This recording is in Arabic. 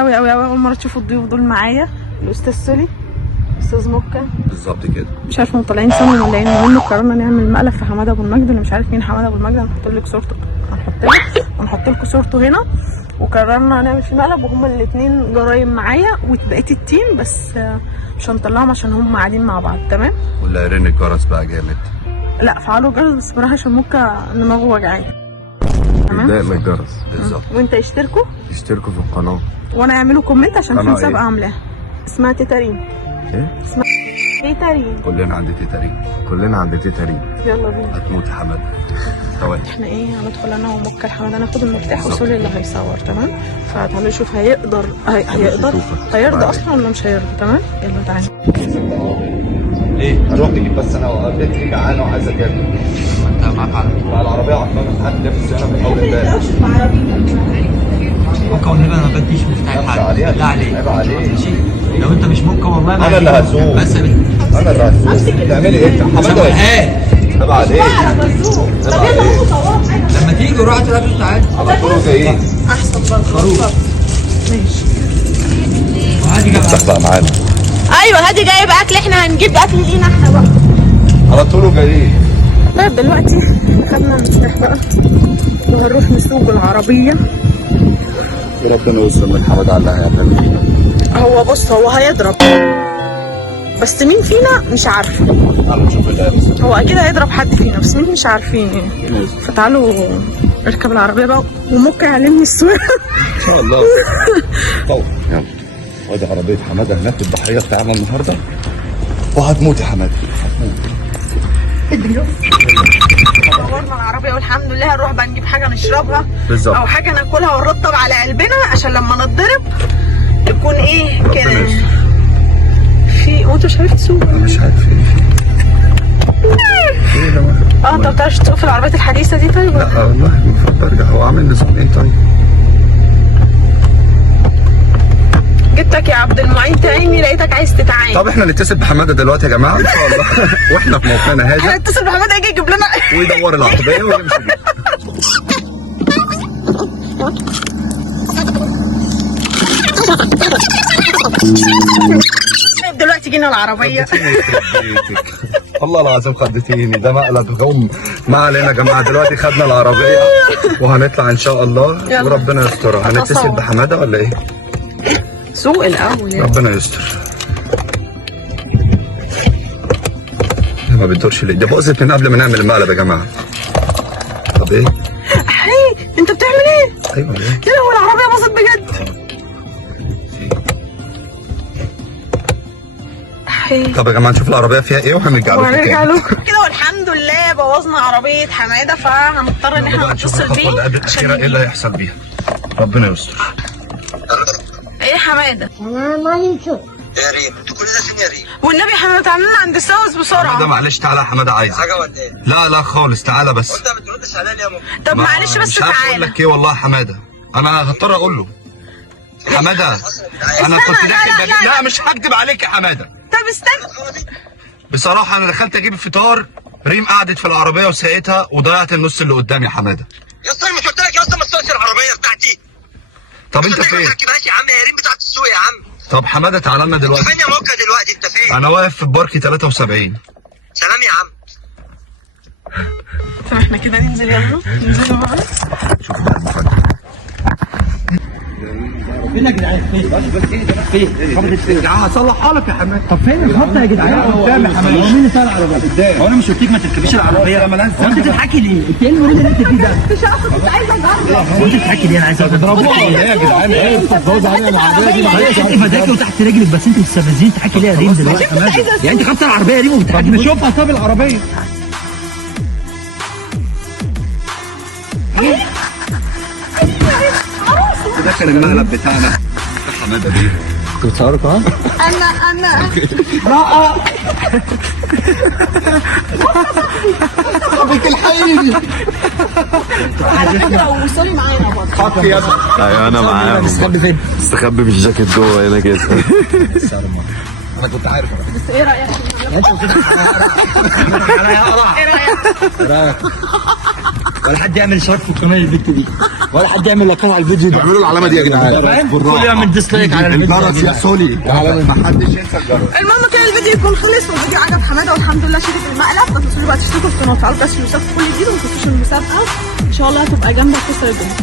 قوي قوي قوي. اول مره تشوفوا الضيوف دول معايا، الاستاذ سولي، استاذ مكة، بالظبط كده. مش عارفه هم طالعين سنه ولا ايه. المهم قررنا نعمل مقلب في حماده ابو المجد. اللي مش عارف مين حماده ابو المجد هنحط لك صورته، هنحط لكم صورته هنا. وقررنا نعمل فيه مقلب، وهما الاثنين جرايم معايا وبقيت التيم، بس مش هنطلعهم عشان هم قاعدين مع بعض. تمام. ولا هيرن الجرس بقى جامد. لا فعلوا الجرس بس بصراحه عشان مكة دماغه وجعاه. تمام. بيتضايق من الجرس بالظبط. وانت اشتركوا في القناه، وانا اعملوا كومنت عشان في قناة مسابقه ايه؟ عاملاها اسمها تيتارين. ايه؟ اسمها تيتارين. كلنا عند تيتارين، كلنا عند تيتارين. يلا بينا. هتموت يا حماد. ثواني. احنا ايه هندخل انا ومكة لحماده، ناخد المفتاح وسولي اللي هيصور. تمام. فتعالوا نشوف هيقدر هيرضى اصلا ولا مش هيرضى. تمام. يلا تعالى. ليه؟ هروح تجيب بس انا وقابلتني جعانه وعايزه اكل. انت معاك على العربيه عطلانه في حد لابس هنا من اول امبارح. مكة والنبي انا ما بديش مفتاح حد. لا عليك. عيب عليك. ماشي. لو انت مش مكة والله ما انا اللي هسوق. بس يا بنتي. انا اللي هسوق. بتعملي ايه؟ حماده عيب عليك. طب يلا قوموا صوروا حاجه لما تيجي روح تلعب تعالى. على طول جايين. احسن برضه. ماشي. وهادي جاب افتح بقى معانا. ايوه هادي جايب اكل، احنا هنجيب اكل لينا احنا بقى. على طول جايين. طيب دلوقتي خدنا المفتاح بقى وهنروح نسوق العربيه. وربنا يستر من حماده على اللي هيعمله فينا. هو بص هو هيضرب، بس مين فينا مش عارفه. تعالوا نشوف اللي هو اكيد هيضرب حد فينا بس مين مش عارفين. فتعالوا نركب العربيه بقى وممكن يعلمني السواقه. ان شاء الله. طول يلا. وادي عربيه حماده هناك الضحيه بتاعنا النهارده، وهتموت يا حماده هتموت. صورنا العربيه والحمد لله. هنروح بقى نجيب حاجه نشربها بالظبط. او حاجه ناكلها ونرطب على قلبنا عشان لما نتضرب يكون ايه كده. في وانت مش عارف تسوق. انا مش عارف ايه ده. انت ما بتعرفش تسوق في العربيات الحديثه دي؟ طيب لا والله المفروض برجع. هو عامل نظام ايه طيب؟ جبتك يا عبد المعين تعيني لقيتك عايز تتعاين. طب احنا نتصل بحماده دلوقتي يا جماعه ان شاء الله. واحنا في موقعنا هذا هنتصل بحماده يجي يجيب لنا ويدور العربيه ويمشي بيها. دلوقتي جينا العربيه. والله العظيم خدتيني. ده مقلب غم. ما علينا يا جماعه. دلوقتي خدنا العربيه وهنطلع ان شاء الله. يلا. وربنا يسترها. هنتصل بحماده ولا ايه؟ سوق الاول يعني. ربنا يستر. ما بتدورش ليه؟ دي باظت من قبل ما نعمل المقلب يا جماعه. طب ايه؟ حي انت بتعمل ايه؟ ايوه ليه؟ يا لهوي العربيه باظت بجد. حي. طب يا جماعه نشوف العربيه فيها ايه وهنرجع لكم وهنرجع تاني. لكم كده. والحمد لله بوظنا عربيه حماده، فهنضطر ان احنا نتصل بيه الاخيره ايه اللي هيحصل بيها. ربنا يستر. ايه حماده؟ يا ريم انتوا كل ده فين يا ريم؟ والنبي حماده تعالى لنا عند السوس بسرعه. حماده معلش تعالى يا حماده عايزك. حاجه ولا ايه؟ لا خالص تعالى بس. وانت ما بتردش عليا ليه يا ماما؟ طب معلش بس مش عارف اقول تعالى. لك ايه والله يا حماده. انا هضطر اقول له. حماده انا استنى، كنت داخل لا. لا مش هكدب عليك يا حماده. طب استنى. بصراحه انا دخلت اجيب الفطار، ريم قعدت في العربيه وساقتها وضيعت النص اللي قدامي يا حماده. يا اسطى مش قلت لك يا اسطى ما تسوقش العربيه بتاعتي؟ طب انت فين؟ ماشي يا عم. يا ريم بتاعت السوق يا عم. طب حماده تعالى لنا انت دلوقتي. فين يا موكا دلوقتي؟ انت فين؟ انا واقف في باركي 73. سلام يا عم. طب احنا كده ننزل. يلا ننزل معانا. شوف بقى المفاجأة. فين يا جدعان؟ فين؟ هصلحها لك يا حماد. طب فين الخبطه يا جدعان؟ قدام يا حماد. هو مين اللي سال العربيه؟ قدام. هو انا مش قلت لك ما تركبيش العربيه؟ هو انت بتضحكي ليه؟ انت ايه المريض اللي انت فيه ده؟ مش عارفه كنت عايزه اجرب. هو انت بتضحكي ليه؟ انا عايز اضربوها ولا ايه يا جدعان؟ ايه بتتجوز علينا العربيه دي؟ معلش انت فداكي وتحت رجلك بس انت مستفزين تحكي ليه يا ريم دلوقتي؟ يعني انت خبطه العربيه يا ريم وبتحكي. نشوفها طب العربيه. ده كان المقلب بتاعنا يا حماده بيه. كنت بتصورك اه؟ انا طب الحقيقي. على فكره وصولي معانا برضه. حط يا ابني. ايوه انا معاهم. مستخبي في الجاكيت جوه هنا كده. انا كنت عارف. بس ايه رايك؟ ايه رايك؟ ولا حد يعمل شرط في القناه البت دي. ولا حد يعمل لايكات على الفيديو ده. اعملوا العلامه دي يا جدعان. كل يعمل ديسلايك على الفيديو الجرس يا سولي، ما حدش ينسى الجرس. المهم كده الفيديو يكون خلص، والفيديو عجب حماده والحمد لله شركه المقلب. ما تنسوش بقى تشتركوا في القناه وتفعلوا الجرس عشان يوصلكوا كل جديد، وما تنسوش المسابقه ان شاء الله هتبقى جامده وتكسر الدنيا.